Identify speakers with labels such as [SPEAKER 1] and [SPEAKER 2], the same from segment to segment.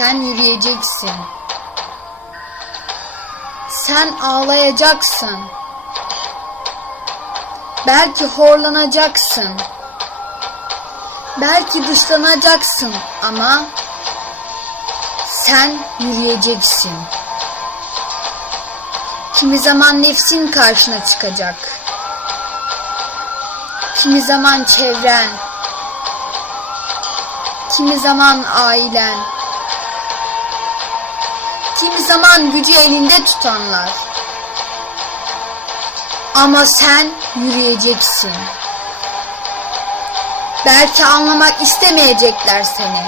[SPEAKER 1] Sen yürüyeceksin. Sen ağlayacaksın. Belki horlanacaksın. Belki dışlanacaksın ama sen yürüyeceksin. Kimi zaman nefsin karşına çıkacak. Kimi zaman çevren. Kimi zaman ailen. Kimi zaman gücü elinde tutanlar. Ama sen yürüyeceksin. Belki anlamak istemeyecekler seni.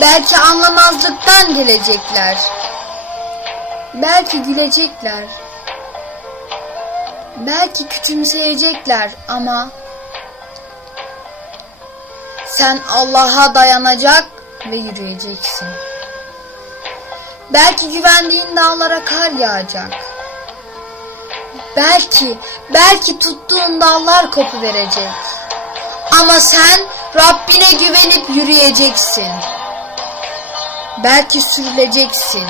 [SPEAKER 1] Belki anlamazlıktan gelecekler. Belki gülecekler. Belki küçümseyecekler ama sen Allah'a dayanacak ve yürüyeceksin. Belki güvendiğin dağlara kar yağacak. Belki, belki tuttuğun dallar kopuverecek. Ama sen Rabbine güvenip yürüyeceksin. Belki sürüleceksin.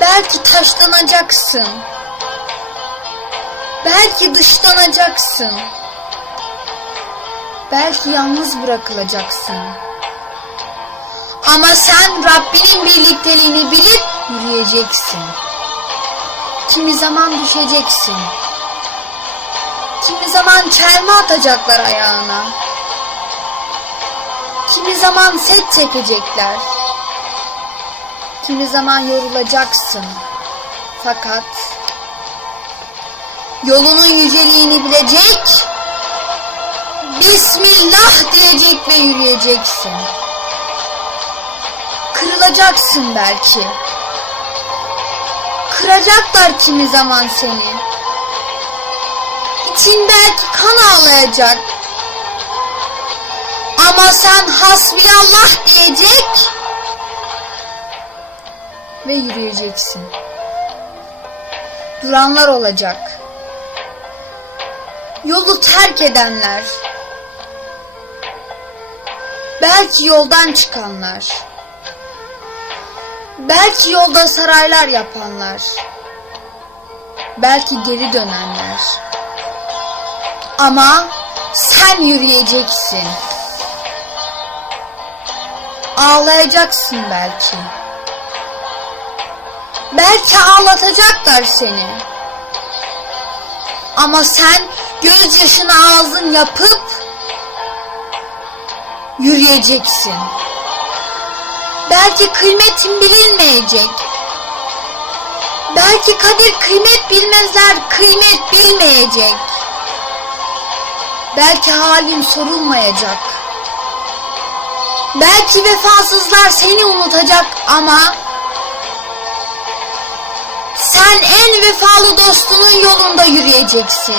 [SPEAKER 1] Belki taşlanacaksın. Belki dışlanacaksın. Belki yalnız bırakılacaksın. Ama sen Rabbinin birlikteliğini bilip yürüyeceksin. Kimi zaman düşeceksin. Kimi zaman çelme atacaklar ayağına. Kimi zaman set çekecekler. Kimi zaman yorulacaksın. Fakat yolunun yüceliğini bilecek, Bismillah diyecek ve yürüyeceksin. Kırılacaksın belki. Kıracaklar kimi zaman seni. İçin belki kan ağlayacak. Ama sen hasbiyallah diyecek ve yürüyeceksin. Duranlar olacak. Yolu terk edenler. Belki yoldan çıkanlar. Belki yolda saraylar yapanlar. Belki geri dönenler. Ama sen yürüyeceksin. Ağlayacaksın belki. Belki ağlatacaklar seni. Ama sen gözyaşını ağzın yapıp yürüyeceksin. Belki kıymetin bilinmeyecek. Belki kadir kıymet bilmezler kıymet bilmeyecek. Belki halin sorulmayacak. Belki vefasızlar seni unutacak ama sen en vefalı dostunun yolunda yürüyeceksin.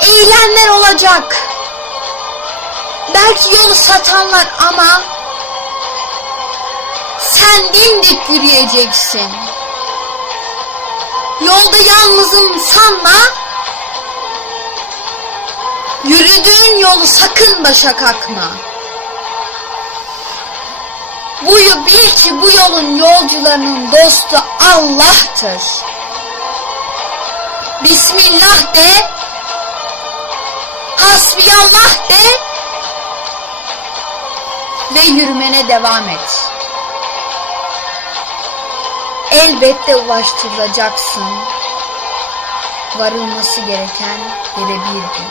[SPEAKER 1] Eğilenler olacak. Belki yolu satanlar ama sen dimdik yürüyeceksin. Yolda yalnızım sanma. Yürüdüğün yolu sakın başa kalkma. Bu bil ki bu yolun yolcularının dostu Allah'tır. Bismillah de. Hasbiyallah de. Ve yürümene devam et. Elbette ulaştırılacaksın. Varılması gereken yere bir gün.